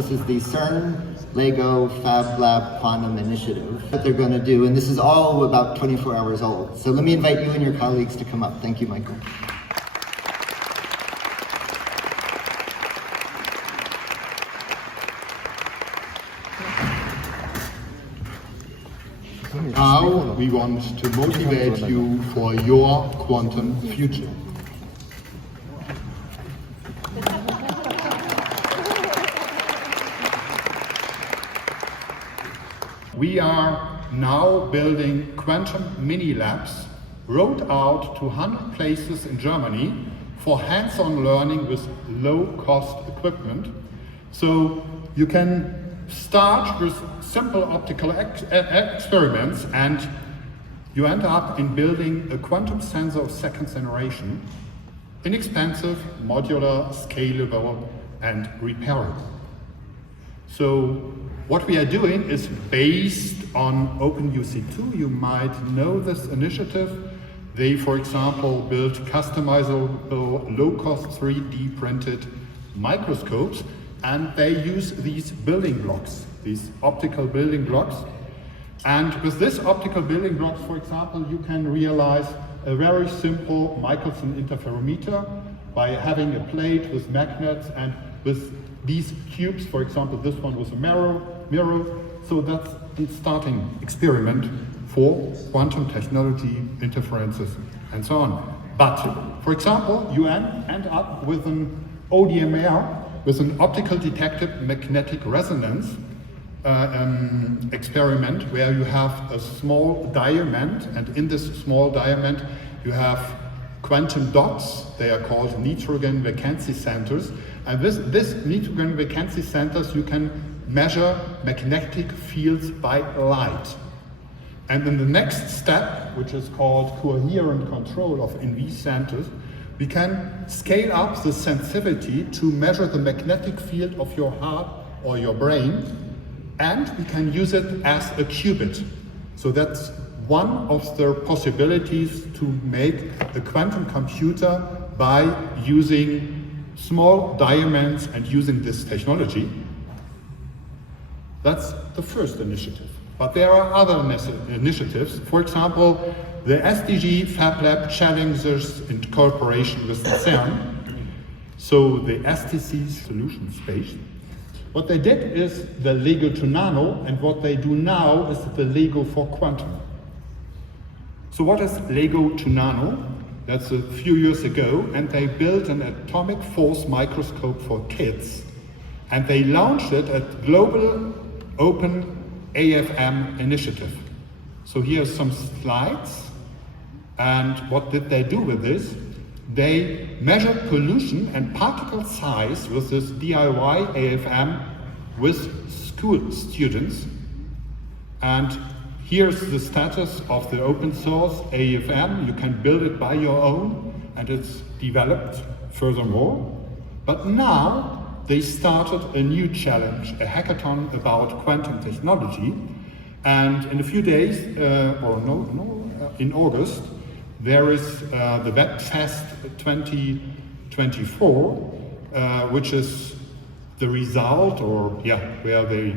This is the CERN Lego FabLab Quantum Initiative that they're going to do, and this is all about 24 hours old. So let me invite you and your colleagues to come up. Thank you, Michael. Now we want to motivate you for your quantum future. We are now building quantum mini labs rolled out to 100 places in Germany for hands-on learning with low-cost equipment. So you can start with simple optical experiments and you end up in building a quantum sensor of second generation, inexpensive, modular, scalable and repairable. So what we are doing is based on OpenUC2. You might know this initiative. They, for example, build customizable, low-cost 3D printed microscopes, and they use these building blocks, these optical building blocks. And with this optical building blocks, for example, you can realize a very simple Michelson interferometer by having a plate with magnets and with these cubes. For example, this one was a mirror. So that's the starting experiment for quantum technology, interferences, and so on. But, for example, you end up with an ODMR, with an optical detected magnetic resonance experiment, where you have a small diamond, and in this small diamond you have quantum dots. They are called nitrogen vacancy centers, and this nitrogen vacancy centers you can measure magnetic fields by light. And in the next step, which is called coherent control of NV centers, we can scale up the sensitivity to measure the magnetic field of your heart or your brain, and we can use it as a qubit. So that's one of the possibilities to make a quantum computer by using small diamonds and using this technology. That's the first initiative. But there are other initiatives. For example, the SDG FabLab Challenges in cooperation with CERN, so the STC solution space. What they did is the Lego to Nano, and what they do now is the Lego for Quantum. So what is Lego to Nano? That's a few years ago, and they built an atomic force microscope for kids, and they launched it at Global Open AFM initiative. So here are some slides. And what did they do with this? They measured pollution and particle size with this DIY AFM with school students. And here's the status of the open source AFM. You can build it by your own, and it's developed furthermore. But now they started a new challenge, a hackathon about quantum technology. And in a few days, in August, there is the WebFest 2024, which is the result, where they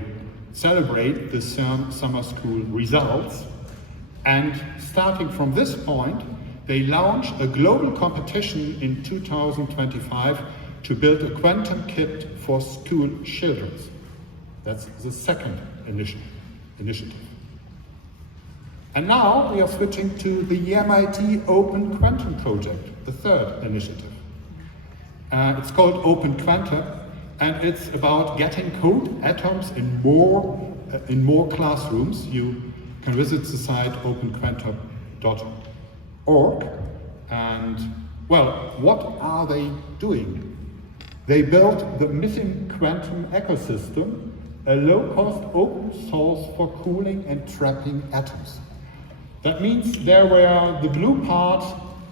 celebrate the CERN summer school results. And starting from this point, they launch a global competition in 2025 to build a quantum kit for school children. That's the second initiative. And now we are switching to the MIT Open Quantum Project, the third initiative. It's called Open Quantum, and it's about getting code atoms in more classrooms. You can visit the site openquantum.org. And well, what are they doing? They built the missing quantum ecosystem, a low-cost open source for cooling and trapping atoms. That means there were the blue part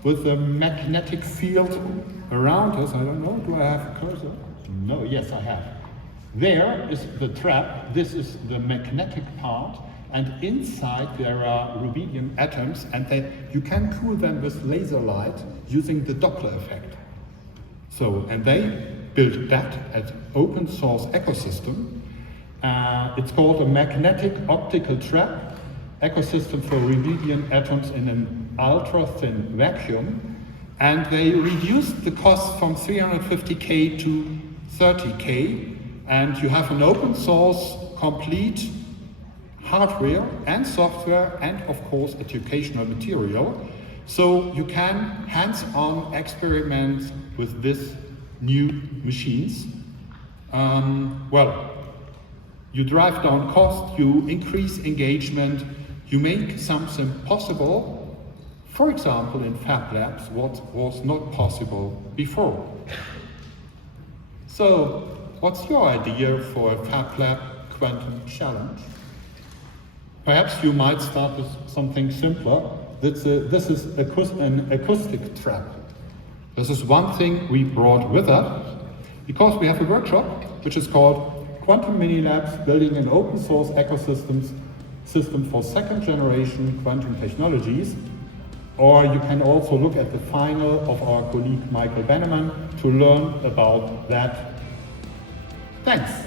with the magnetic field around us. I don't know, do I have a cursor? No, yes I have. There is the trap, this is the magnetic part, and inside there are rubidium atoms, and you can cool them with laser light using the Doppler effect. So, and they built that at open source ecosystem. It's called a magnetic optical trap ecosystem for rubidium atoms in an ultra-thin vacuum. And they reduced the cost from 350K to 30K. And you have an open source, complete hardware and software and of course educational material. So you can hands-on experiment with these new machines. Well, you drive down cost, you increase engagement, you make something possible, for example in Fab Labs, what was not possible before. So, what's your idea for a Fab Lab Quantum Challenge? Perhaps you might start with something simpler. This is an acoustic trap. This is one thing we brought with us because we have a workshop which is called Quantum Mini Labs, Building an Open Source System for Second Generation Quantum Technologies. Or you can also look at the final of our colleague Michael Bannerman to learn about that. Thanks.